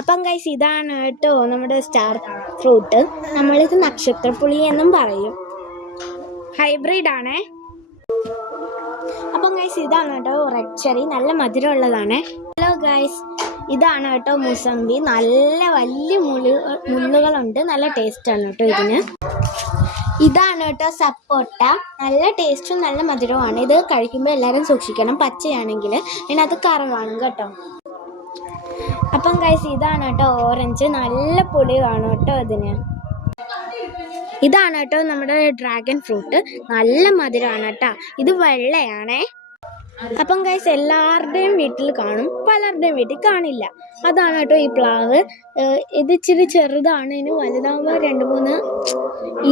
അപ്പം ഗൈസ് ഇതാണ് കേട്ടോ നമ്മുടെ സ്റ്റാർ ഫ്രൂട്ട്. നമ്മളിത് നക്ഷത്രപ്പുളി എന്നും പറയും. ഹൈബ്രിഡ് ആണേ. അപ്പം ഗൈസ് ഇതാണ് കേട്ടോ റെഡ് ചെറി, നല്ല മധുരമുള്ളതാണ്. ഹലോ ഗൈസ്, ഇതാണ് കേട്ടോ മുസമ്പി. നല്ല വലിയ മുള്ളുകളുണ്ട്, നല്ല ടേസ്റ്റാണ് കേട്ടോ ഇതിന്. ഇതാണ് കേട്ടോ സപ്പോട്ട, നല്ല ടേസ്റ്റും നല്ല മധുരവുമാണ്. ഇത് കഴിക്കുമ്പോൾ എല്ലാവരും സൂക്ഷിക്കണം, പച്ചയാണെങ്കിൽ അതിനകത്ത് കറ കാണും കേട്ടോ. അപ്പം ഗൈസ് ഇതാണ് കേട്ടോ ഓറഞ്ച്, നല്ല പുളി കാണും കേട്ടോ ഇതിന്. ഇതാണ് കേട്ടോ നമ്മുടെ ഡ്രാഗൺ ഫ്രൂട്ട്, നല്ല മധുരമാണ് കേട്ടോ. ഇത് വെള്ളയാണേ. അപ്പം ഗൈസ് എല്ലാവരുടെയും വീട്ടിൽ കാണും, പലരുടെയും വീട്ടിൽ കാണില്ല. അതാണ് കേട്ടോ ഈ പ്ലാവ്. ഇത് ഇച്ചിരി ചെറുതാണ്, ഇതിന് വലുതാകുമ്പോൾ 2-3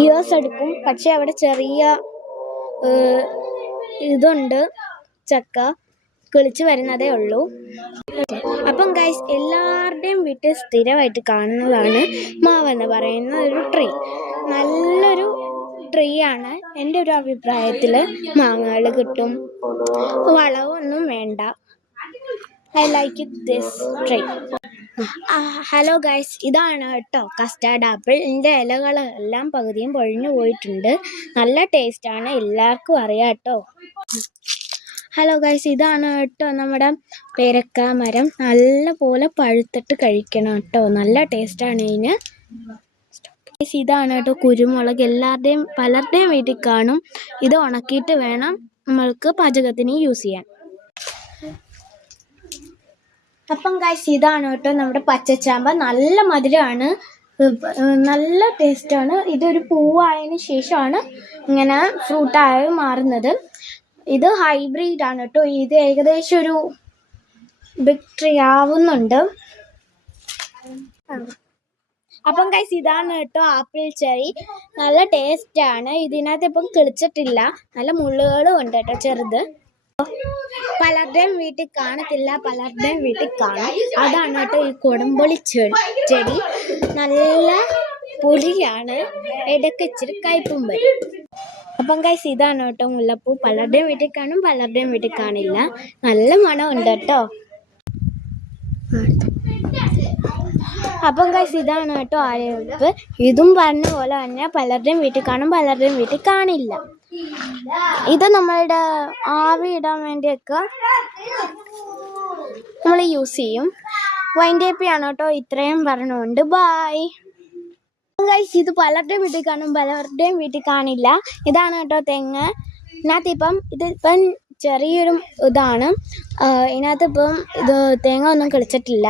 ഇയേഴ്സ് എടുക്കും. പക്ഷെ അവിടെ ചെറിയ ഇതുണ്ട്, ചക്ക കിളിച്ച് വരുന്നതേ ഉള്ളൂ. അപ്പം ഗൈസ് എല്ലാവരുടെയും വീട്ടിൽ സ്ഥിരമായിട്ട് കാണുന്നതാണ് മാവെന്ന് പറയുന്ന ഒരു ട്രീ. നല്ലൊരു ട്രീ ആണ്. എൻ്റെ ഒരു അഭിപ്രായത്തിൽ മാങ്ങകൾ കിട്ടും, വളമൊന്നും വേണ്ട. I like this tree. Hello guys, ഇതാണ് കേട്ടോ കസ്റ്റാർഡ് ആപ്പിൾ. ഇതിൻ്റെ ഇലകളെല്ലാം പകുതിയും പൊഴിഞ്ഞു പോയിട്ടുണ്ട്. നല്ല ടേസ്റ്റാണ്, എല്ലാവർക്കും അറിയാം കേട്ടോ. ഹലോ ഗൈസ്, ഇതാണ് കേട്ടോ നമ്മുടെ പേരക്ക മരം. നല്ല പോലെ പഴുത്തിട്ട് കഴിക്കണം കേട്ടോ, നല്ല ടേസ്റ്റാണ് ഇതിന്. ഇതാണ് കേട്ടോ കുരുമുളക്. പലരുടെയും വീട്ടിൽ കാണും. ഇത് ഉണക്കിയിട്ട് വേണം നമ്മൾക്ക് പാചകത്തിന് യൂസ് ചെയ്യാൻ. അപ്പം ഗൈസ് ഇതാണ് കേട്ടോ നമ്മുടെ പച്ചച്ചാമ്പ. നല്ല മധുരമാണ്, നല്ല ടേസ്റ്റാണ്. ഇതൊരു പൂവായതിന് ശേഷമാണ് ഇങ്ങനെ ഫ്രൂട്ടായി മാറുന്നത്. ഇത് ഹൈബ്രിഡ് ആണ് കേട്ടോ. ഇത് ഏകദേശം ഒരു ബിഗ് ട്രീ ആവുന്നുണ്ട്. അപ്പം ഗൈസ് ഇതാണ് കേട്ടോ ആപ്പിൾ ചെറി, നല്ല ടേസ്റ്റാണ്. ഇതിനകത്ത് ഇപ്പം കിളിച്ചിട്ടില്ല, നല്ല മുള്ളുകളും ഉണ്ട് കേട്ടോ, ചെറുത്. പലരുടെയും വീട്ടിൽ കാണത്തില്ല, പലരുടെയും വീട്ടിൽ കാണും. അതാണ് കേട്ടോ ഈ കൊടംപുളി ചെടി. നല്ല പുളിയാണ്, ഇടയ്ക്ക് ഇച്ചിരി കയ്പും വരും. അപ്പം ഗൈസ് ഇതാണ് കേട്ടോ മുല്ലപ്പൂ. പലരുടെയും വീട്ടിൽ കാണും, പലരുടെയും വീട്ടിൽ കാണില്ല. നല്ല മണമുണ്ട് കേട്ടോ. അപ്പം ഗൈസ് ഇതാണ് കേട്ടോ ആര്യവേപ്പ്. ഇതും പറഞ്ഞ പോലെ തന്നെ പലരുടെയും വീട്ടിൽ കാണും, പലരുടെയും വീട്ടിൽ കാണില്ല. ഇത് നമ്മളുടെ ആവി ഇടാൻ വേണ്ടിയൊക്കെ നമ്മൾ യൂസ് ചെയ്യും. വൈൻഡേപ്പിയാണ് കേട്ടോ. ഇത്രയും പറഞ്ഞുകൊണ്ട് ബൈ ഗൈസ്. ഇത് പലരുടെയും വീട്ടിൽ കാണും, പലരുടെയും വീട്ടിൽ കാണില്ല. ഇതാണ് കേട്ടോ തെങ്ങ്. ഇതിപ്പം ചെറിയൊരു ഇതാണ്. ഇതിനകത്ത് ഇപ്പം ഇത് തേങ്ങ ഒന്നും കിളിച്ചിട്ടില്ല.